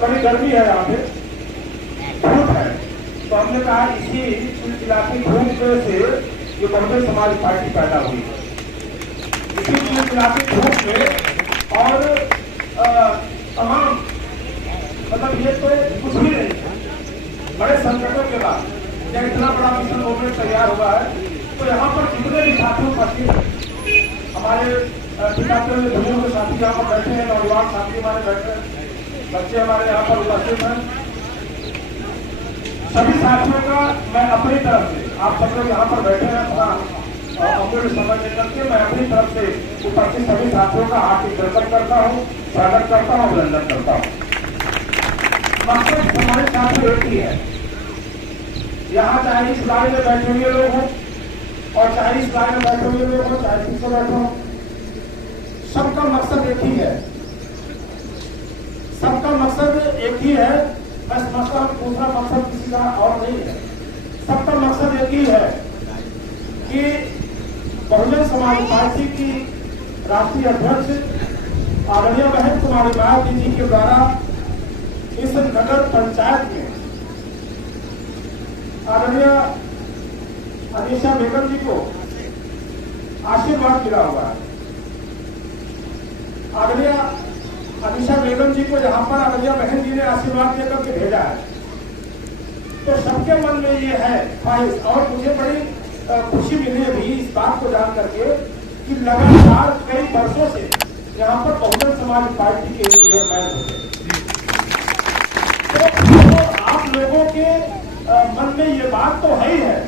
बड़ी गर्मी है यहाँ पे, धूप है, तो हमने कहा इसी सिलसिला की धूप से ये बहुजन समाज पार्टी पैदा हुई। इसी सिलसिला की धूप में और तमाम मतलब ये तो कुछ भी नहीं है, बड़े संकटों के बाद जब इतना बड़ा मिशन मूवमेंट तैयार हुआ है, तो यहाँ पर जितने भी साथी उपस्थित हैं, हमारे बुजुर्ग साथी यहाँ पर बैठे हैं, नौजवान साथी हमारे बैठे हैं, बच्चे हमारे यहाँ पर उपस्थित हैं, सभी साथियों का मैं अपनी तरफ से, आप सब लोग यहाँ पर बैठे हैं, अपना अमूल्य समय निकल के मैं अपनी तरफ से उपस्थित सभी साथियों का हार्दिक वेलकम करता हूँ, स्वागत करता हूँ, अभिनंदन करता हूँ। मकसद हमारे साथ एक ही है, यहाँ चाहे इस लाइन में बैठे हुए लोग हों और चाहे इस लाइन में बैठे हुए लोग हों, चाहे पीछे बैठे हों, सबका मकसद एक ही है, सबका मकसद एक ही है। बस मतलब दूसरा मकसद किसी का और नहीं है, सबका मकसद एक ही है कि बहुजन समाज पार्टी की राष्ट्रीय अध्यक्ष आदरणीय बहन कुमारी मायावती जी के द्वारा इस नगर पंचायत में आदरणीय अनीशा बेगम जी को आशीर्वाद मिला हुआ है। आदरणीय अनीशा बेगम जी को यहाँ पर आदरणीय बहन जी ने आशीर्वाद देकर के भेजा है, तो सबके मन में ये है ख्वाहिश, और मुझे बड़ी खुशी मिली अभी इस बात को जान करके कि लगातार कई वर्षों से यहाँ पर बहुजन समाज पार्टी के चेयरमैन होते हैं, तो आप लोगों के मन में ये बात तो है ही है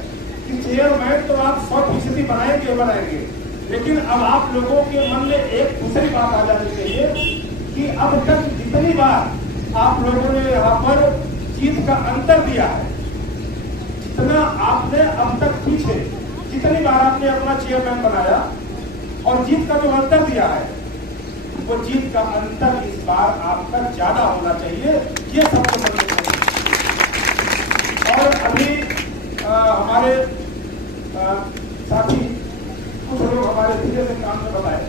कि चेयरमैन तो आप 100% बनाएंगे, लेकिन अब आप लोगों के मन में एक दूसरी बात आ जानी चाहिए कि अब तक जितनी बार आप लोगों ने यहाँ पर जीत का अंतर दिया है, जितना आपने अब तक पीछे जितनी बार आपने अपना चेयरमैन बनाया और जीत का जो अंतर दिया है, वो जीत का अंतर इस बार आपका ज्यादा होना चाहिए, ये सबको समझना चाहिए। और अभी हमारे साथी कुछ लोग हमारे धीरे से काम में बताए,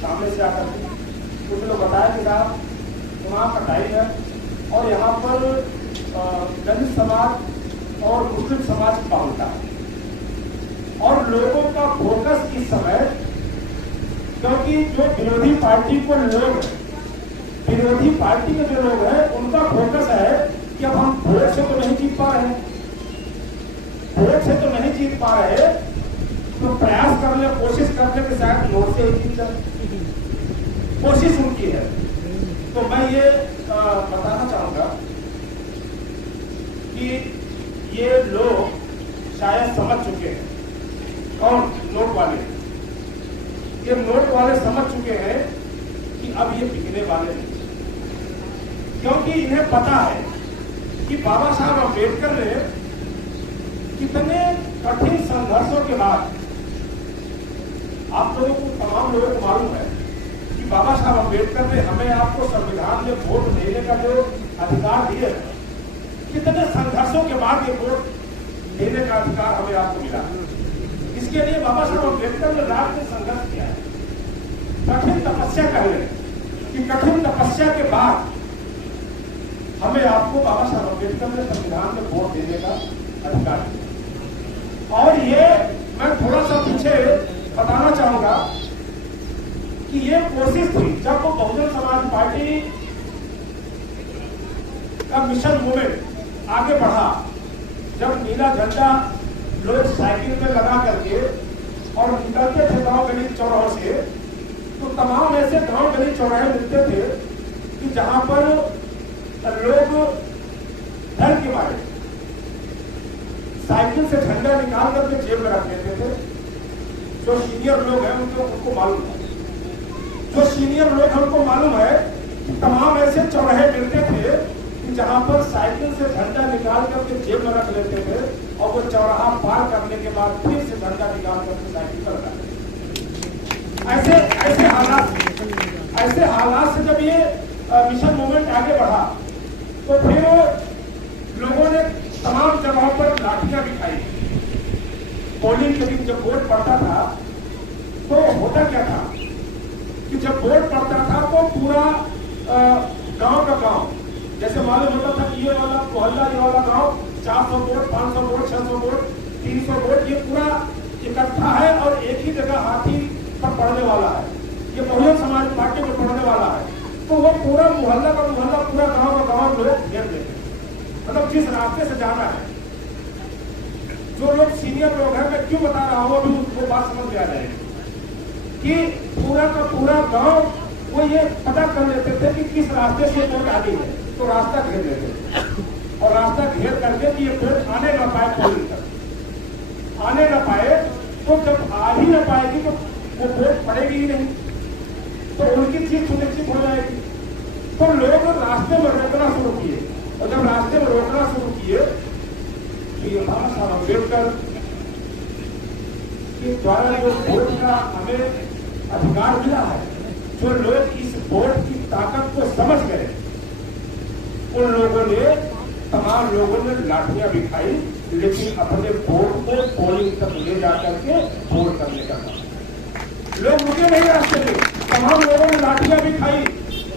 सामने से आकर कुछ लोग बताया कि साहब वहाँ का टाइम है और यहाँ पर दलित समाज और मुस्लिम समाज की बहुलता है और लोगों का फोकस इस समय, क्योंकि जो विरोधी पार्टी को लोग, विरोधी पार्टी के जो लोग हैं उनका फोकस है कि अब हम वोट से तो नहीं जीत पा रहे, वोट से तो नहीं जीत पा रहे, तो प्रयास कर ले, कोशिश कर ले कि शायद वोट से ही जीत जाए, कोशिश उनकी है। तो मैं ये बताना चाहूंगा कि ये लोग शायद समझ चुके हैं, कौन, नोट वाले, ये नोट वाले समझ चुके हैं कि अब ये बिकने वाले नहीं, क्योंकि इन्हें पता है कि बाबा साहब अम्बेडकर ने कितने कठिन संघर्षों के बाद, आप लोगों को, तमाम लोगों को मालूम है कि बाबा साहब अम्बेडकर ने हमें आपको संविधान में वोट देने का जो अधिकार दिए, कितने संघर्षों के बाद ये वोट देने का अधिकार हमें आपको मिला। इसके लिए बाबा साहब अम्बेडकर ने रात में संघर्ष किया है, कठिन तपस्या कर रहे कि कठिन तपस्या के बाद हमें आपको बाबा साहब अम्बेडकर ने संविधान में वोट देने का अधिकार दिया। और ये मैं थोड़ा सा पीछे बताना चाहूंगा कि ये कोशिश थी जब वो बहुजन समाज पार्टी का मिशन मूवमेंट आगे बढ़ा, जब नीला झंडा लोग साइकिल में लगा करके और निकलते थे गांव गली चौराहों से, तो तमाम ऐसे गांव गली चौराहे मिलते थे कि जहां पर लोग डर के मारे साइकिल से झंडा निकाल करके जेब में रख देते थे। जो सीनियर लोग हैं उनको मालूम है, जो सीनियर लोग हैं उनको मालूम है कि तमाम ऐसे चौराहे मिलते थे कि जहां पर साइकिल से झंडा निकाल करके जेब में रख लेते थे और वो चौराहा पार करने के बाद फिर से झंडा निकाल करके साइकिल पर रख लेते। ऐसे हालात से जब ये मिशन मूवमेंट आगे बढ़ा तो फिर लोगों ने तमाम जगहों पर लाठियां दिखाई। पोलिंग के दिन जब वोट पड़ता था तो होता क्या था कि जब वोट पड़ता था तो पूरा गांव का गांव, जैसे मालूम होता था कि ये वाला मोहल्ला, ये वाला गांव 400 वोट, 500 वोट, 600 वोट, 300 वोट, ये पूरा इकट्ठा है और एक ही जगह हाथी पर पड़ने वाला है, ये बहुजन समाज पार्टी में पड़ने वाला है। तो वो पूरा मोहल्ला का मोहल्ला, पूरा गांव का गांव लोग घेर लेते, मतलब जिस रास्ते से जाना है। जो लोग सीनियर लोग हैं, मैं क्यों बता रहा हूँ, अभी वो बात समझ में आ जाएगी कि पूरा का पूरा गांव वो ये पता कर लेते थे कि किस रास्ते से वोट आनी है, तो रास्ता घेर लेते और रास्ता घेर करके कि ये वोट आने न पाए, पोलिंग तक आने न पाए। तो जब आ ही न पाएगी तो वो वोट पड़ेगी ही नहीं, तो उनकी चीज सुनिश्चित हो जाएगी। तो लोग रास्ते में रोकना शुरू किए, और जब रास्ते में रोकना शुरू किए तो ये बाबा साहब अम्बेडकर के द्वारा जो वोट का हमें अधिकार मिला है, जो लोग इस वोट की ताकत को समझ गए, उन लोगों ने, तमाम लोगों ने लाठियां भी खाई, लेकिन अपने वोट को पोलिंग तक ले जाकर के वोट करने का काम। लोग रुके नहीं रास्ते में, तमाम लोगों ने लाठियां भी खाई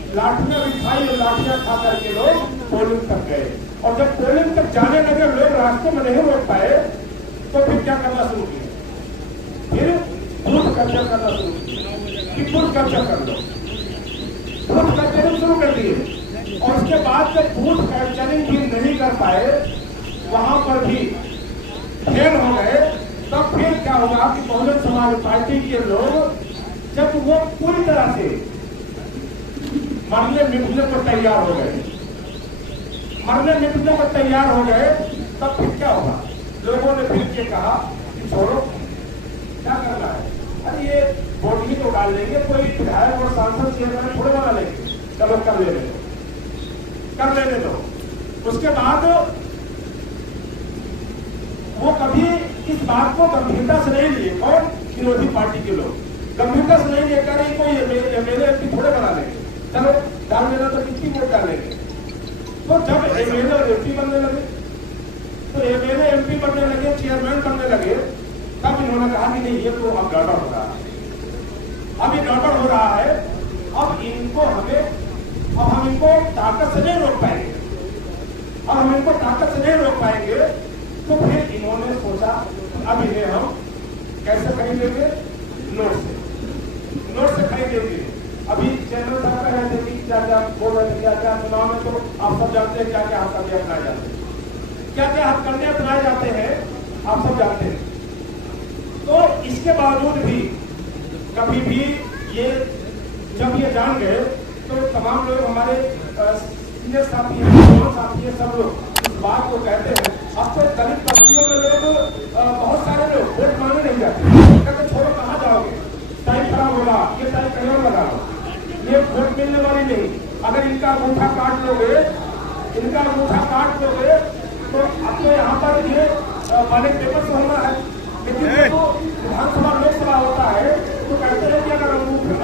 और लाठियां खा करके लोग पोलिंग तक गए। और जब पोलिंग तक जाने लगे, लोग रास्ते में नहीं रोक पाए, तो फिर क्या करना शुरू किया, फिर बूथ कब्जा करना शुरू किया कि बूथ कब्जा कर लो, बूथ कैप्चरिंग शुरू कर दिए। और उसके बाद जब बूथ कैप्चरिंग भी नहीं कर पाए, वहां पर भी फेल हो गए, तब फिर क्या होगा कि बहुजन समाज पार्टी के लोग जब वो पूरी तरह से मरने मिटने को तैयार हो गए, तब फिर क्या होगा, लोगों ने फिर के कहा कि छोड़ो, क्या करना है, अरे ये वोट ही तो डाल लेंगे, कोई विधायक और सांसद चेयरमैन थोड़े बना लेंगे, चलो कर लेने दो। उसके बाद वो कभी इस बात को गंभीरता से नहीं लिए, कौन, विरोधी पार्टी के लोग गंभीरता से नहीं लिए, कह रहे कोई एमएलए एमपी थोड़े बना लेंगे, चलो डाल लेना तो कितनी वोट डालेंगे। तो जब एमएलए और एमपी बनने लगे, तो एमएलए एमपी बनने लगे, चेयरमैन बनने लगे, तब इन्होंने कहा कि नहीं, ये तो अब गड़बड़ हो रहा है, अब ये गड़बड़ हो रहा है, अब हम इनको ताकत से नहीं रोक पाएंगे, तो फिर इन्होंने सोचा अब इन्हें हम कैसे खरीदेंगे, नोट से खरीदेंगे। अभी चैनल साहब कह रहे थे कि क्या क्या बोल रहे थे, क्या क्या चुनाव में, तो आप सब जानते हैं क्या क्या हथकंडे अपनाए जाते हैं, क्या क्या हथकंडे अपनाए जाते हैं, आप सब जानते हैं। तो इसके बावजूद भी कभी भी ये जब ये जान गए, तो तमाम लोग हमारे सीनियर साथी हैं, सब लोग इस बात को कहते हैं। अब तो दलित बस्तियों में लोग, बहुत सारे लोग वोट मांगने नहीं जाते, कहते छोड़ो कहाँ जाओगे, टाइम खराब होगा, ये टाइम कहीं और लगा लो, ये वोट मिलने वाली नहीं। अगर इनका अंगूठा काट लोगे तो अब तो यहाँ पर ये बैलेट पेपर से होना है, लेकिन तो विधानसभा लोकसभा होता है, तो कहते हैं कि अगर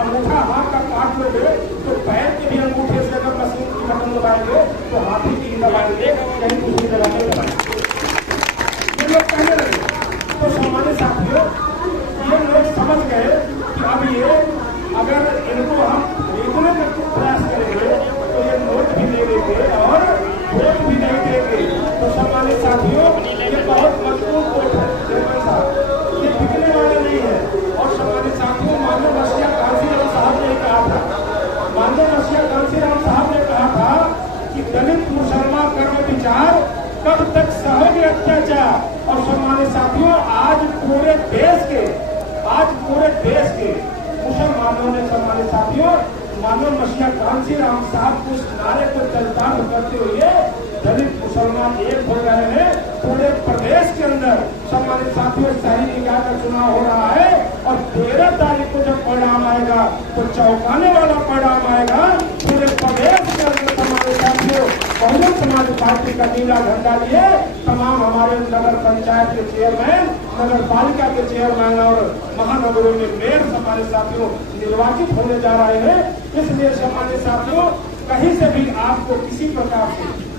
अंगूठा हाथ का काट लोगे तो पैर के भी अंगूठे से अगर मशीन की बटन दबाएंगे तो हाथी की दबाएंगे, कहीं दूसरी जगह नहीं दबाएंगे, ये लोग कहने लगे। तो सामान्य साथियों, ये लोग समझ गए कि अब ये अगर इनको हम खरीदने का प्रयास करेंगे तो ये नोट भी ले लेंगे और वोट भी नहीं देंगे। तो सामान्य साथियों, ये बहुत मजबूत वोट है चेयरमैन साहब, ये बिकने वाले नहीं है। और सामान्य साथियों, माननीय रसिया कांसीराम साहब ने कहा था कि दलित मुसलमान कर्म विचार कब तक सहोगे अत्याचार। और सम्मानित साथियों, आज पूरे देश के मुसलमानों ने, सम्मानित साथियों, मानव मसीहा कांसीराम साहब को उस नारे को चरितार्थ करते हुए दलित मुसलमान एक हो रहे हैं। पूरे प्रदेश के अंदर सम्मानित साथियों, शहरी निकाय का चुनाव हो रहा है और 13 तारीख को जब परिणाम आएगा तो चौंकाने वाला परिणाम आएगा। पूरे प्रदेश के अंदर सम्मानित साथियों, बहुजन समाज पार्टी का नीला झंडा लिए तमाम हमारे नगर पंचायत के चेयरमैन, नगर पालिका के चेयरमैन और महानगरों में मेयर सम्मानित साथियों निर्वाचित होने जा रहे हैं। इसलिए सम्मानित साथियों, कहीं से भी आपको किसी प्रकार से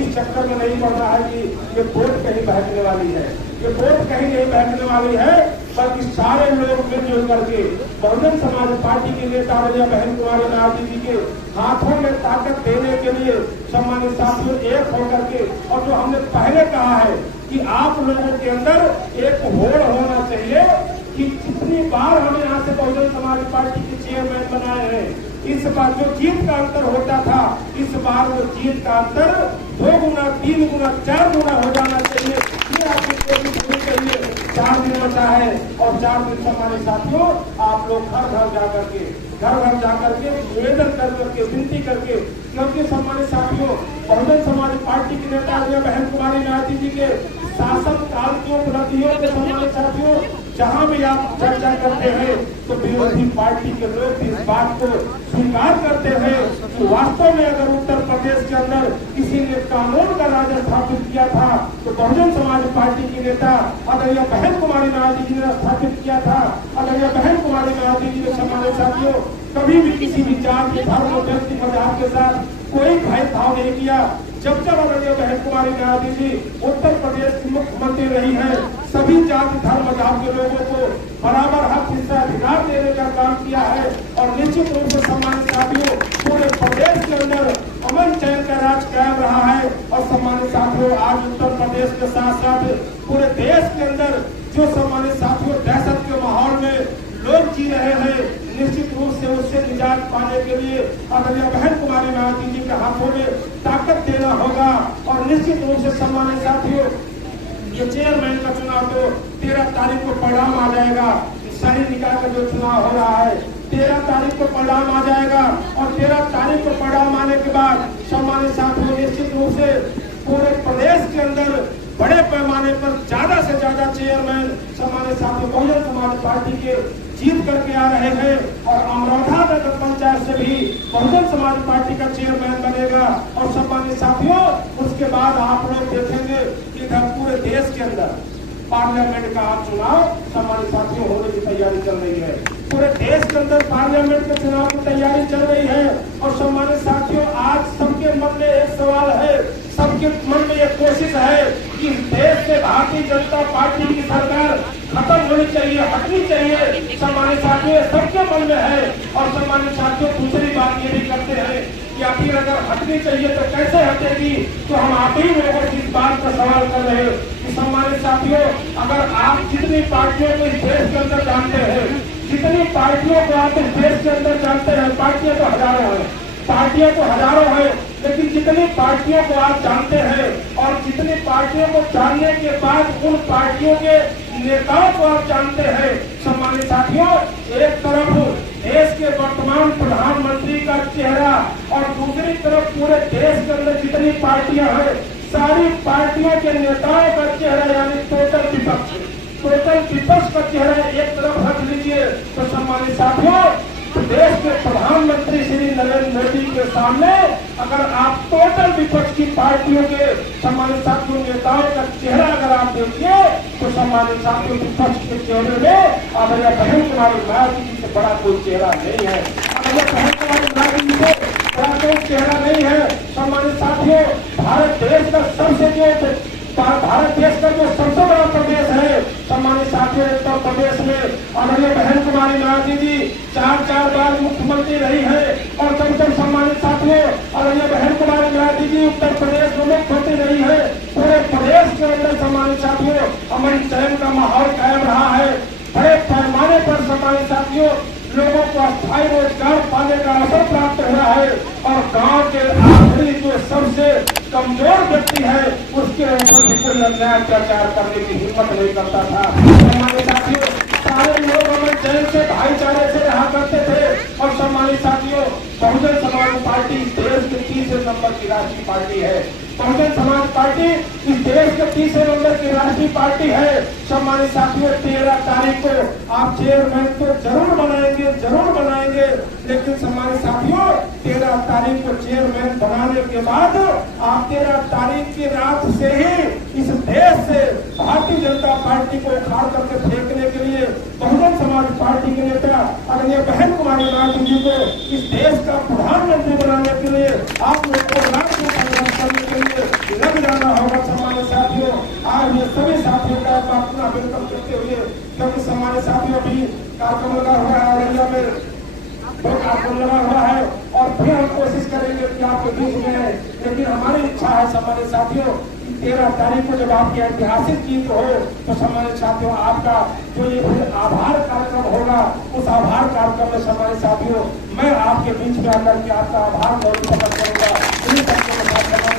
इस चक्कर में नहीं पड़ना है कि ये वोट कहीं बहकने वाली है, ये वोट कहीं नहीं बहकने वाली है। बल्कि सारे लोग मिलजुल करके बहुजन समाज पार्टी के नेता रैया बहन कुमारी नायडू जी के हाथों में ताकत देने के लिए सम्मानित साथियों एक होकर के, और जो हमने पहले कहा है कि आप लोगों के अंदर एक होड़ होना चाहिए कि जितनी बार हम यहाँ से बहुजन समाज पार्टी के चेयरमैन बनाए हैं, इस बार जो जीत का अंतर होता था, इस बार वो जीत का अंतर 2 गुना 3 गुना 4 गुना हो जाना चाहिए। ये आपकी कोशिश होनी चाहिए। 4 दिन बचा है और 4 दिन से हमारे साथियों आप लोग घर घर जाकर के निवेदन करके विनती करके, क्योंकि सम्मानित साथियों बहुजन समाज पार्टी के नेता बहन कुमारी नायडू जी के शासन काल की उपलब्धियों के सम्मानित साथियों जहां भी आप चर्चा करते हैं तो विरोधी पार्टी के लोग इस बात को स्वीकार करते हैं कि वास्तव में अगर उत्तर प्रदेश के अंदर किसी ने कानून का राज स्थापित किया था तो बहुजन समाज पार्टी की नेता आदरणीय बहन कुमारी नायडू जी ने स्थापित किया था। आदरणीय बहन कुमारी नायडू जी ने सम्मानित साथियों कभी भी किसी भी जाति धर्म व्यक्ति मजहब के साथ कोई भेदभाव नहीं किया। जब आदरणीय बहन कुमारी नायडू जी उत्तर प्रदेश की मुख्यमंत्री रही है, सभी जाति धर्म मजहब के लोगों को बराबर हक हिस्सा अधिकार देने का काम किया है और निश्चित रूप से सम्मानित साथियों पूरे प्रदेश के अंदर अमन चैन का राज कायम रहा है। और सम्मानित साथियों आज उत्तर प्रदेश के साथ साथ पूरे देश के अंदर जो सम्मानित साथियों दहशत के माहौल में लोग जी रहे हैं, निश्चित रूप से उससे निजात पाने के लिए आदरणीय बहन कुमारी नायडू जी के हाथों में ताकत देना होगा। और निश्चित रूप से सम्मानित साथियों ये चेयरमैन का चुनाव तो 13 तारीख को परिणाम आ जाएगा। शाही निकाय का जो चुनाव हो रहा है 13 तारीख को परिणाम आ जाएगा और 13 तारीख को परिणाम आने के बाद सम्मानित साथियों निश्चित रूप से पूरे प्रदेश के अंदर बड़े पैमाने पर ज्यादा से ज्यादा चेयरमैन सम्मानित साथियों बहुजन समाज पार्टी के जीत करके आ रहे हैं। और अमरोहा नगर पंचायत से भी बहुजन समाज पार्टी का चेयरमैन बनेगा। और सम्मानित साथियों उसके बाद आप लोग देखेंगे कि इधर पूरे देश के अंदर पार्लियामेंट का चुनाव सम्मानित साथियों होने की तैयारी चल रही है। पूरे देश के अंदर पार्लियामेंट के चुनाव की तैयारी चल रही है। और सम्मानित साथियों आज सबके मन में एक सवाल है, सबके मन में एक कोशिश है कि देश से भारतीय जनता पार्टी की सरकार खत्म होनी चाहिए, हटनी चाहिए। सम्मानित साथियों सबके मन में है। और सम्मानित साथियों दूसरी बात ये भी करते हैं कि आखिर अगर हटनी चाहिए तो कैसे हटेगी, तो हम आप ही लोगों से इस बात का सवाल कर रहे हैं कि सम्मानित साथियों अगर आप जितनी पार्टियों को इस देश के अंदर जानते हैं, जितनी पार्टियों को आप इस देश के अंदर जानते हैं, पार्टियां तो हजारों हैं, लेकिन जितनी पार्टियों को आप जानते हैं और जितनी पार्टियों को जानने के बाद उन पार्टियों के नेताओं को आप जानते हैं, सम्मानित साथियों एक तरफ देश के वर्तमान प्रधानमंत्री का चेहरा और दूसरी तरफ पूरे देश के अंदर जितनी पार्टियां हैं सारी पार्टियों के नेताओं का चेहरा यानी टोटल विपक्ष का चेहरा एक तरफ रख लीजिए तो सम्मानित साथियों देश के प्रधानमंत्री श्री नरेंद्र मोदी के सामने अगर आप टोटल विपक्ष की पार्टियों के सम्मानित साथियों नेताओं का चेहरा अगर आप देखिए तो सम्मानित साथियों विपक्ष के चेहरे में आदरणीय बहन कुमारी नायडू जी से बड़ा कोई चेहरा नहीं है। आदरणीय बहन कुमारी नायडू जी से बड़ा कोई चेहरा नहीं है। सम्मानित साथियों भारत देश का जो सबसे बड़ा प्रदेश है सम्मानित साथियों उत्तर प्रदेश में आदरणीय बहन कुमारी नायडू जी 4 बार मुख्यमंत्री रही है। और जब सम्मानित साथियों आदरणीय बहन कुमारी नायडू जी उत्तर प्रदेश में मुख्यमंत्री रही है, पूरे प्रदेश के अंदर सम्मानित साथियों अमन चैन का माहौल कायम रहा है। बड़े पैमाने पर सम्मानित साथियों लोगों को अस्थायी रोजगार पाने का अवसर प्राप्त हुआ है। और गांव के आखिरी जो सबसे कमजोर व्यक्ति है उसके ऊपर भी कोई अन्याय अत्याचार करने की हिम्मत नहीं करता था। सम्मानित साथियों सारे लोग अमन चैन से भाईचारे से रहा करते थे। और सम्मानित साथियों बहुजन समाज पार्टी देश के 30 नंबर की राष्ट्रीय पार्टी है। बहुजन समाज पार्टी इस देश के 30 नंबर की राष्ट्रीय पार्टी है। सम्मानित साथियों 13 तारीख को आप चेयरमैन को जरूर बनाएंगे, लेकिन सम्मानित साथियों 13 तारीख को चेयरमैन बनाने के बाद आप 13 तारीख की रात से ही इस देश से भारतीय जनता पार्टी को उखाड़ करके फेंकने के लिए बहुजन समाज पार्टी के नेता आदरणीय बहन कुमारी नायडू जी को इस देश का प्रधानमंत्री बनाने के लिए आप लोगों को संघर्ष करने के लिए लग जाना होगा। सम्मानित साथियों आज ये सभी साथियों का अपना वेलकम करते हुए क्योंकि सम्मानित हमारे साथियों भी कार्यक्रम लगा हुआ है अररिया में, दो कार्यक्रम लगा हुआ है और फिर हम कोशिश करेंगे कि आपके बीच में है। लेकिन हमारी इच्छा है हमारे साथियों 13 तारीख को जब आपकी ऐतिहासिक जीत हो तो हमारे साथियों आपका जो ये फिर आभार कार्यक्रम होगा, उस आभार कार्यक्रम में हमारे साथियों मैं आपके बीच में आकर के आपका आभार प्रकट करूंगा।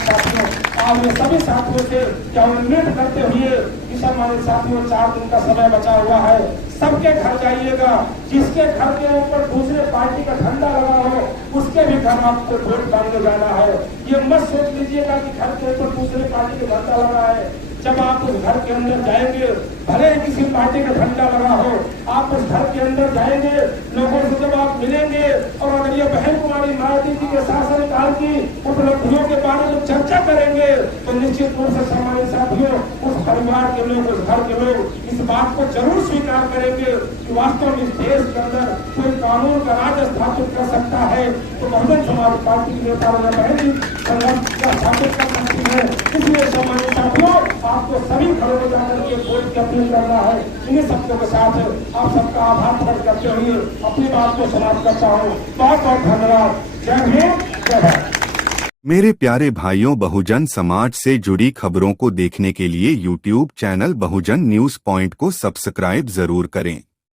साथियों आज ये सभी साथियों से क्या उम्मीद करते हुए कि हमारे साथियों 4 दिन का समय बचा हुआ है, सबके घर जाइएगा। जिसके घर के ऊपर दूसरे पार्टी का झंडा लगा हो उसके भी घर आपको वोट मांगने जाना है। ये मत सोच लीजिएगा कि घर के ऊपर दूसरे पार्टी का झंडा लगा है। जब आप उस घर के अंदर जाएंगे, भले ही किसी पार्टी का झंडा लगा हो, आप उस घर के अंदर जाएंगे, लोगों से जब आप मिलेंगे और अगर ये बहन कुमारी मायावती जी के शासनकाल की उपलब्धियों के बारे में चर्चा करेंगे तो निश्चित रूप से हमारे साथियों उस परिवार के लोग, उस घर के लोग इस बात को जरूर स्वीकार करेंगे कि वास्तव में इस देश के अंदर कोई कानून का राज स्थापित कर सकता है तो बहुजन समाज पार्टी के नेता पहली संघर्ष स्थापित कर सकती है। इसलिए हमारे साथियों आपको सभी घरों में जाकर के वोट की अपील करना है। इन्हीं सबको के साथ आप सबका आभार प्रकट करते हुए अपनी बात को समाप्त करता हूँ। बहुत बहुत धन्यवाद। जय भीम, जय भारत। मेरे प्यारे भाइयों, बहुजन समाज से जुड़ी खबरों को देखने के लिए YouTube चैनल बहुजन न्यूज पॉइंट को सब्सक्राइब जरूर करें।